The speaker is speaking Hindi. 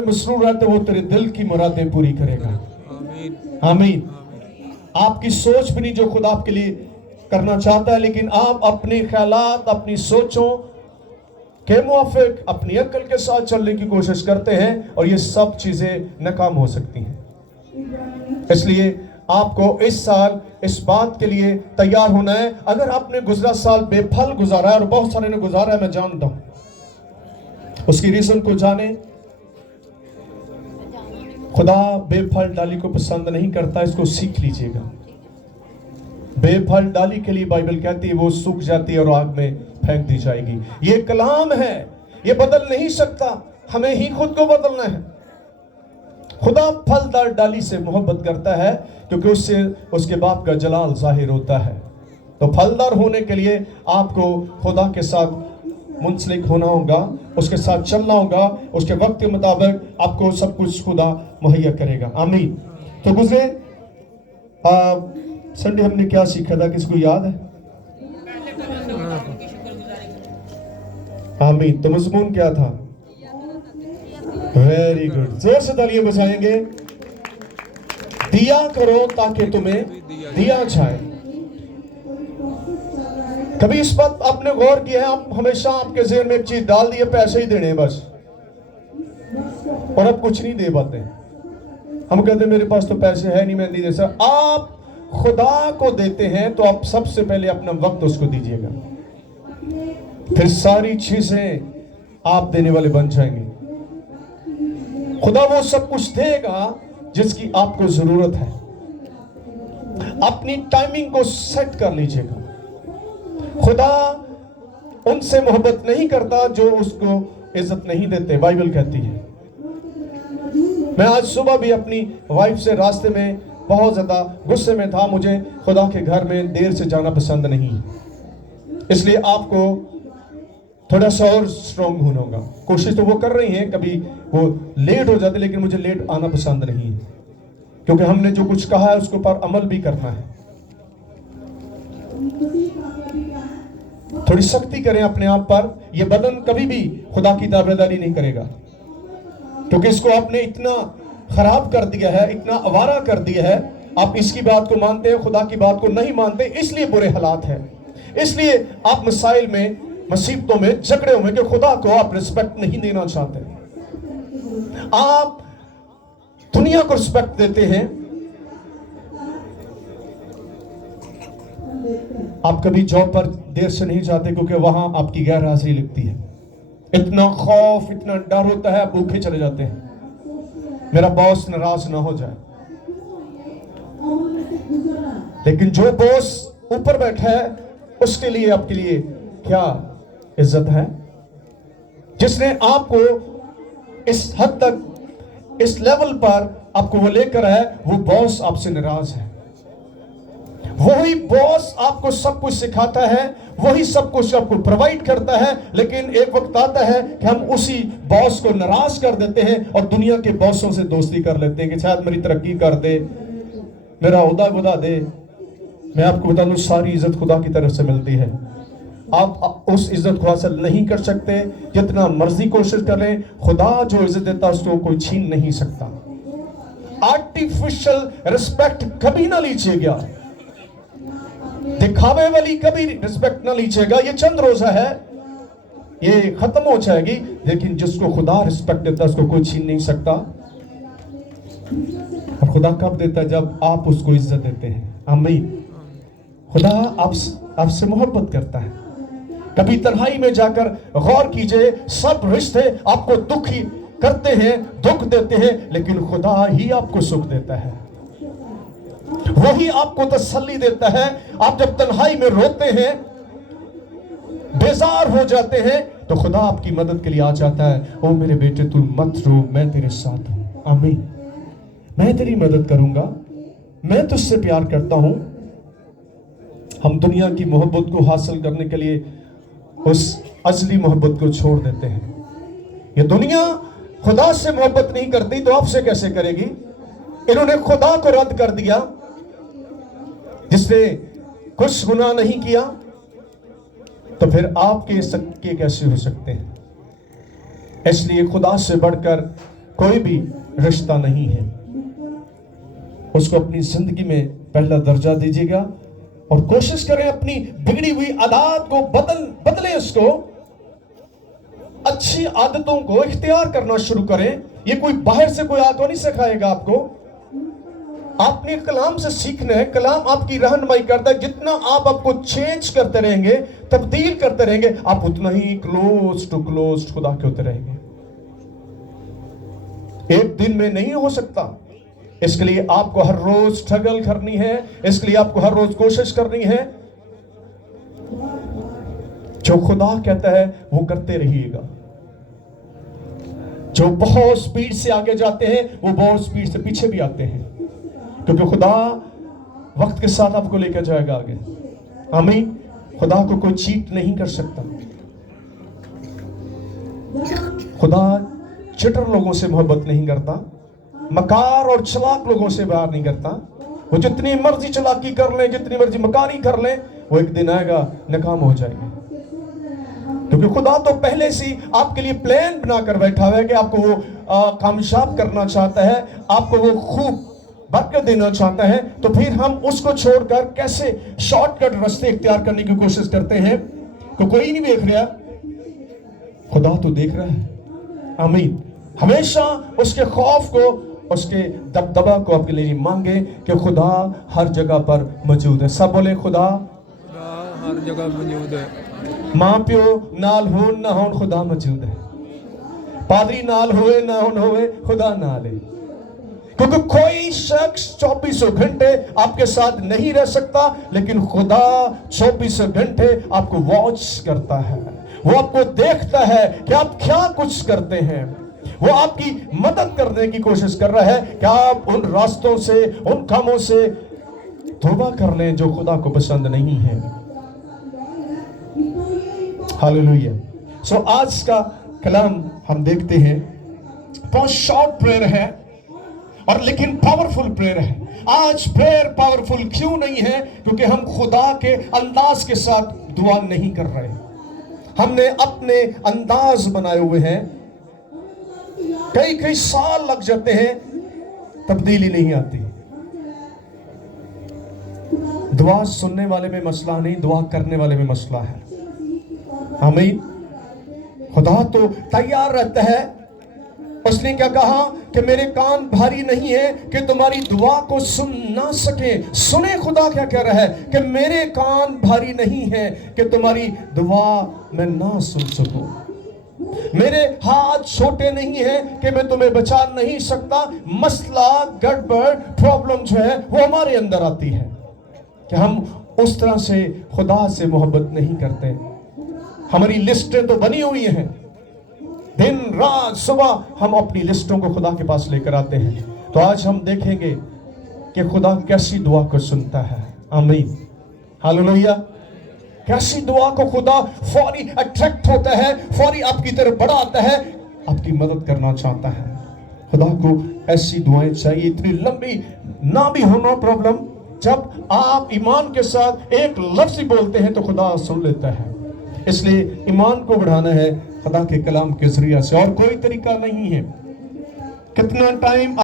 मसरूर रहते वो तेरे दिल की मुरादें पूरी करेगा। आमीन। आपकी सोच भी नहीं जो खुदा आपके लिए करना चाहता है, लेकिन आप अपने ख्यालात, अपनी सोचों के मुआफिक अपनी अक्ल के साथ चलने की कोशिश करते हैं और ये सब चीजें नाकाम हो सकती हैं। इसलिए आपको इस साल इस बात के लिए तैयार होना है। अगर आपने गुजरा साल बेफल गुजारा है, और बहुत सारे ने गुजारा है, मैं जानता हूं, उसकी रीजन को जाने। खुदा बेफल डाली को पसंद नहीं करता, इसको सीख लीजिएगा। बेफल डाली के लिए बाइबल कहती है वो सूख जाती है और आग में फेंक दी जाएगी। ये कलाम है, ये बदल नहीं सकता, हमें ही खुद को बदलना है। खुदा फलदार डाली से मोहब्बत करता है क्योंकि उससे उसके बाप का जलाल जाहिर होता है। तो फलदार होने के लिए आपको खुदा के साथ मुंसलिक होना होगा, उसके साथ चलना होगा, उसके वक्त के मुताबिक आपको सब कुछ खुदा मुहैया करेगा। आमीन। तो गुजरे संडे हमने क्या सीखा था, किसको याद है? आमीन। तो मजमून क्या था? वेरी गुड, जोर से तालियां बजाएंगे। दिया करो ताकि तुम्हें दिया जाए। कभी इस बात आपने गौर किया है? आप हमेशा आपके ज़हन में एक चीज डाल दी है, पैसे ही देने हैं बस, और अब कुछ नहीं दे पाते। हम कहते हैं मेरे पास तो पैसे है नहीं, मैं नहीं दे सकता। आप खुदा को देते हैं तो आप सबसे पहले अपना वक्त उसको दीजिएगा, फिर सारी चीजें आप देने वाले बन जाएंगे। खुदा वो सब कुछ देगा जिसकी आपको जरूरत है। अपनी टाइमिंग को सेट कर लीजिएगा। खुदा उनसे मोहब्बत नहीं करता जो उसको इज्जत नहीं देते, बाइबल कहती है। मैं आज सुबह भी अपनी वाइफ से रास्ते में बहुत ज्यादा गुस्से में था। मुझे खुदा के घर में देर से जाना पसंद नहीं, इसलिए आपको थोड़ा सा और स्ट्रॉन्ग होना होगा। कोशिश तो वो कर रही हैं, कभी वो लेट हो जाते, लेकिन मुझे लेट आना पसंद नहीं है, क्योंकि हमने जो कुछ कहा है उसके ऊपर अमल भी करना है। थोड़ी सख्ती करें अपने आप पर। यह बदन कभी भी खुदा की ताबेदारी नहीं करेगा, क्योंकि इसको आपने इतना खराब कर दिया है, इतना आवारा कर दिया है। आप इसकी बात को मानते हैं, खुदा की बात को नहीं मानते, इसलिए बुरे हालात हैं। इसलिए आप मसाइल में, मुसीबतों में जकड़े हुए कि खुदा को आप रिस्पेक्ट नहीं देना चाहते। आप दुनिया को रिस्पेक्ट देते हैं। आप कभी जॉब पर देर से नहीं जाते क्योंकि वहां आपकी गैर हाजिरी लगती है। इतना खौफ, इतना डर होता है, आप भूखे चले जाते हैं, मेरा बॉस नाराज ना हो जाए। लेकिन जो बॉस ऊपर बैठा है उसके लिए, आपके लिए क्या इज्जत है? जिसने आपको इस हद तक, इस लेवल पर आपको वो लेकर है, वो बॉस आपसे नाराज है। वही बॉस आपको सब कुछ सिखाता है, वही सब कुछ आपको प्रोवाइड करता है, लेकिन एक वक्त आता है कि हम उसी बॉस को नाराज कर देते हैं और दुनिया के बॉसों से दोस्ती कर लेते हैं कि शायद मेरी तरक्की कर दे, मेरा ओहदा बुदा दे। मैं आपको बता दूं, सारी इज्जत खुदा की तरफ से मिलती है। आप उस इज्जत को हासिल नहीं कर सकते, जितना मर्जी कोशिश कर लें। खुदा जो इज्जत देता है उसको कोई छीन नहीं सकता। आर्टिफिशियल रिस्पेक्ट कभी ना लीजिएगा, दिखावे वाली कभी रिस्पेक्ट ना लीजिएगा। ये चंद रोजा है, ये खत्म हो जाएगी, लेकिन जिसको खुदा रिस्पेक्ट देता है उसको कोई छीन नहीं सकता। और खुदा कब देता है? जब आप उसको इज्जत देते हैं। आमीन। खुदा आपसे मोहब्बत करता है। कभी तन्हाई में जाकर गौर कीजिए, सब रिश्ते आपको दुखी करते हैं, दुख देते हैं, लेकिन खुदा ही आपको सुख देता है, वही आपको तसल्ली देता है। आप जब तन्हाई में रोते हैं, बेजार हो जाते हैं, तो खुदा आपकी मदद के लिए आ जाता है। ओ मेरे बेटे, तू मत रो, मैं तेरे साथ हूं। आमीन। मैं तेरी मदद करूंगा, मैं तुझसे प्यार करता हूं। हम दुनिया की मोहब्बत को हासिल करने के लिए उस असली मोहब्बत को छोड़ देते हैं। ये दुनिया खुदा से मोहब्बत नहीं करती तो आपसे कैसे करेगी? इन्होंने खुदा को रद्द कर दिया, जिसने कुछ गुनाह नहीं किया, तो फिर आपके कैसे हो सकते हैं? इसलिए खुदा से बढ़कर कोई भी रिश्ता नहीं है। उसको अपनी जिंदगी में पहला दर्जा दीजिएगा और कोशिश करें अपनी बिगड़ी हुई आदत को बदलें, उसको अच्छी आदतों को इख्तियार करना शुरू करें। ये कोई बाहर से कोई आकर नहीं सिखाएगा आपको, आपने कलाम से सीखना है। कलाम आपकी रहनुमाई करता है। जितना आप आपको चेंज करते रहेंगे, तब्दील करते रहेंगे, आप उतना ही क्लोज टू क्लोज खुदा के होते रहेंगे। एक दिन में नहीं हो सकता। इसके लिए आपको हर रोज स्ट्रगल करनी है, इसके लिए आपको हर रोज कोशिश करनी है। जो खुदा कहता है वो करते रहिएगा। जो बहुत स्पीड से आगे जाते हैं वो बहुत स्पीड से पीछे भी आते हैं, क्योंकि खुदा वक्त के साथ आपको लेकर जाएगा आगे। आमीन। खुदा को कोई चीट नहीं कर सकता। खुदा चिटर लोगों से मोहब्बत नहीं करता, मकार और चलाक लोगों से प्यार नहीं करता। वो जितनी मर्जी चलाकी कर ले, जितनी मर्जी मकारी कर ले, वो एक दिन आएगा नाकाम हो जाएंगे। क्योंकि खुदा तो पहले से आपके लिए प्लान बनाकर बैठा हुआ है कि आपको वो कामयाब करना चाहता है, आपको वो खूब बरकत देना चाहता है। तो फिर हम उसको छोड़कर कैसे शॉर्टकट रास्ते इख्तियार करने की कोशिश करते हैं कि कोई नहीं देख रहा, खुदा तो देख रहा है। आमीन। हमेशा उसके खौफ को, उसके दबदबा को आपके लिए मांगे कि खुदा हर जगह पर मौजूद है। सब बोले खुदा हर जगह मौजूद है। मां प्यो नाल होन ना होन खुदा मौजूद है। पादरी नाल होए ना होए खुदा नाल है। क्योंकि कोई शख्स 24 घंटे आपके साथ नहीं रह सकता, लेकिन खुदा 24 घंटे आपको वॉच करता है। वो आपको देखता है कि आप क्या कुछ करते हैं। वो आपकी मदद करने की कोशिश कर रहा है कि आप उन रास्तों से, उन कामों से तौबा कर लें जो खुदा को पसंद नहीं है। हालेलुया। सो आज का कलाम हम देखते हैं, बहुत शॉर्ट प्रेयर है और लेकिन पावरफुल प्रेयर है। आज प्रेयर पावरफुल क्यों नहीं है? क्योंकि हम खुदा के अंदाज के साथ दुआ नहीं कर रहे। हमने अपने अंदाज बनाए हुए हैं, कई साल लग जाते हैं, तब्दीली नहीं आती। दुआ सुनने वाले में मसला नहीं, दुआ करने वाले में मसला है। आमीन। खुदा तो तैयार रहता है। उसने क्या कहा कि मेरे कान भारी नहीं है कि तुम्हारी दुआ को सुन ना सके। सुने खुदा क्या कह रहा है कि मेरे कान भारी नहीं है कि तुम्हारी दुआ मैं ना सुन सकूं। मेरे हाथ छोटे नहीं है कि मैं तुम्हें बचा नहीं सकता। मसला, गड़बड़, प्रॉब्लम जो है वो हमारे अंदर आती है कि हम उस तरह से खुदा से मोहब्बत नहीं करते। हमारी लिस्टें तो बनी हुई हैं, दिन रात सुबह हम अपनी लिस्टों को खुदा के पास लेकर आते हैं। तो आज हम देखेंगे कि खुदा कैसी दुआ को सुनता है। आमीन। हालेलुया। कैसी दुआ को खुदा फौरी अट्रैक्ट होता है, फौरी आपकी तरफ बढ़ाता है, आपकी मदद करना चाहता है। खुदा को ऐसी दुआएं चाहिए, इतनी लंबी ना भी हो, नो प्रॉब्लम। जब आप ईमान के साथ एक लफ्ज बोलते हैं तो खुदा सुन लेता है। इसलिए ईमान को बढ़ाना है खुदा के कलाम के जरिए से, और कोई तरीका नहीं है। कितना टाइम